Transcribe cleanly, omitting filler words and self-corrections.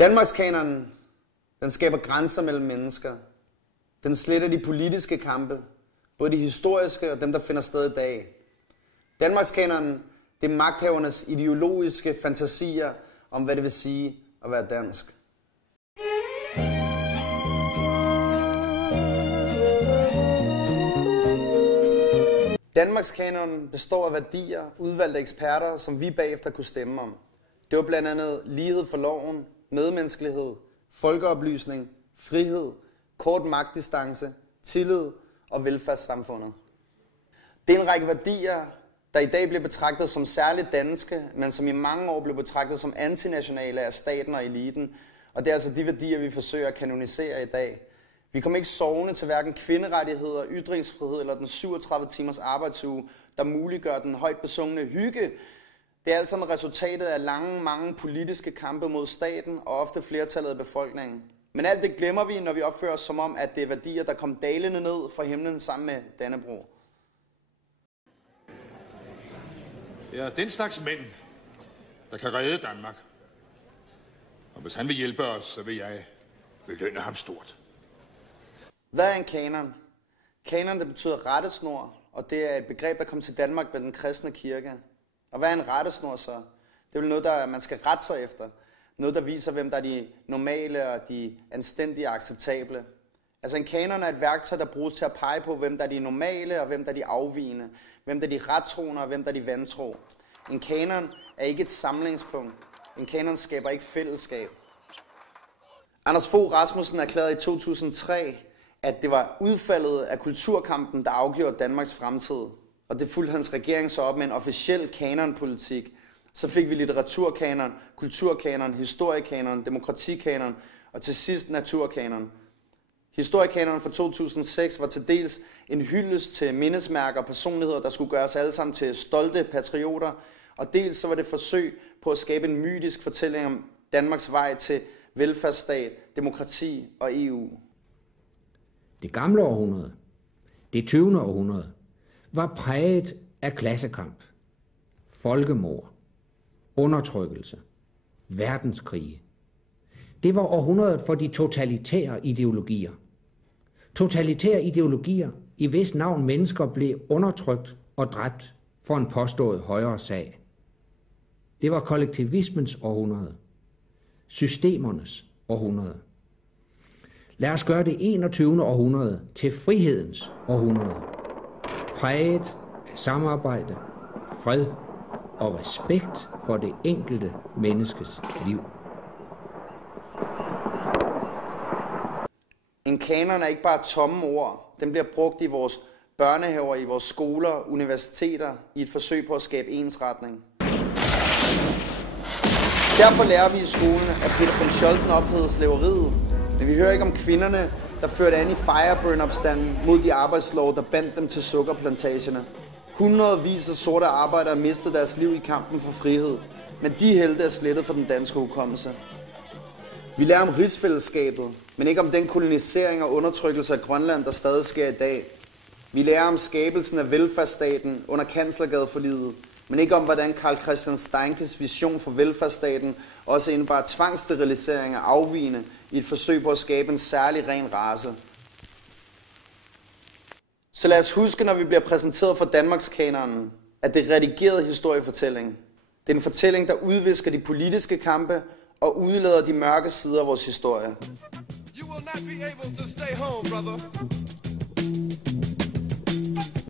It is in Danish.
Danmarkskanonen, den skaber grænser mellem mennesker. Den sletter de politiske kampe, både de historiske og dem, der finder sted i dag. Danmarkskanonen, det er magthavernes ideologiske fantasier om, hvad det vil sige at være dansk. Danmarkskanonen består af værdier, udvalgte eksperter, som vi bagefter kunne stemme om. Det var blandt andet lighed for loven, medmenneskelighed, folkeoplysning, frihed, kort magtdistance, tillid og velfærdssamfundet. Det er en række værdier, der i dag bliver betragtet som særligt danske, men som i mange år blev betragtet som antinationale af staten og eliten. Og det er altså de værdier, vi forsøger at kanonisere i dag. Vi kommer ikke sovende til hverken kvinderettigheder, ytringsfrihed eller den 37 timers arbejdsuge, der muliggør den højt besungne hygge. Det er altså med resultatet af mange politiske kampe mod staten og ofte flertallet af befolkningen. Men alt det glemmer vi, når vi opfører os som om, at det er værdier, der kom dalende ned fra himlen sammen med Dannebrog. Det er den slags mænd, der kan redde Danmark. Og hvis han vil hjælpe os, så vil jeg belønne ham stort. Hvad er en kanon? Kanon, det betyder rettesnor, og det er et begreb, der kom til Danmark med den kristne kirke. Og hvad er en rettesnor så? Det er vel noget, man skal rette sig efter. Noget, der viser, hvem der er de normale og de anstændige og acceptable. Altså en kanon er et værktøj, der bruges til at pege på, hvem der er de normale og hvem der er de afvigende. Hvem der er de rettroende og hvem der er de vantro. En kanon er ikke et samlingspunkt. En kanon skaber ikke fællesskab. Anders Fogh Rasmussen erklærede i 2003, at det var udfaldet af kulturkampen, der afgjorde Danmarks fremtid. Og det fulgte hans regering så op med en officiel kanonpolitik. Så fik vi litteraturkanon, kulturkanon, historiekanon, demokratikanon og til sidst naturkanon. Historiekanonen fra 2006 var til dels en hyldest til mindesmærker og personligheder, der skulle gøre os alle sammen til stolte patrioter. Og dels så var det forsøg på at skabe en mytisk fortælling om Danmarks vej til velfærdsstat, demokrati og EU. Det gamle århundrede, det 20. århundrede, var præget af klassekamp, folkemord, undertrykkelse, verdenskrige. Det var århundredet for de totalitære ideologier. Totalitære ideologier, i hvis navn mennesker blev undertrykt og dræbt for en påstået højere sag. Det var kollektivismens århundrede, systemernes århundrede. Lad os gøre det 21. århundrede til frihedens århundrede, præget af samarbejde, fred og respekt for det enkelte menneskes liv. En kanon er ikke bare tomme ord. Den bliver brugt i vores børnehaver, i vores skoler, universiteter, i et forsøg på at skabe ensretning. Derfor lærer vi i skolen, at Peter von Scholten ophævede slaveriet. Men vi hører ikke om kvinderne, der førte an i Fireburn-opstanden mod de arbejdslov, der bandt dem til sukkerplantagerne. Hundredvis af sorte arbejdere mistede deres liv i kampen for frihed, men de helte er slettet fra den danske hukommelse. Vi lærer om rigsfællesskabet, men ikke om den kolonisering og undertrykkelse af Grønland, der stadig sker i dag. Vi lærer om skabelsen af velfærdsstaten under Kanslergadeforliget, men ikke om, hvordan Carl Christian Steinkes vision for velfærdsstaten også indebar tvangssterilisering af afvigende i et forsøg på at skabe en særlig ren race. Så lad os huske, når vi bliver præsenteret for Danmarkskanonen, at det er redigeret historiefortælling. Det er en fortælling, der udvisker de politiske kampe og udlader de mørke sider af vores historie. You will not be able to stay home, brother.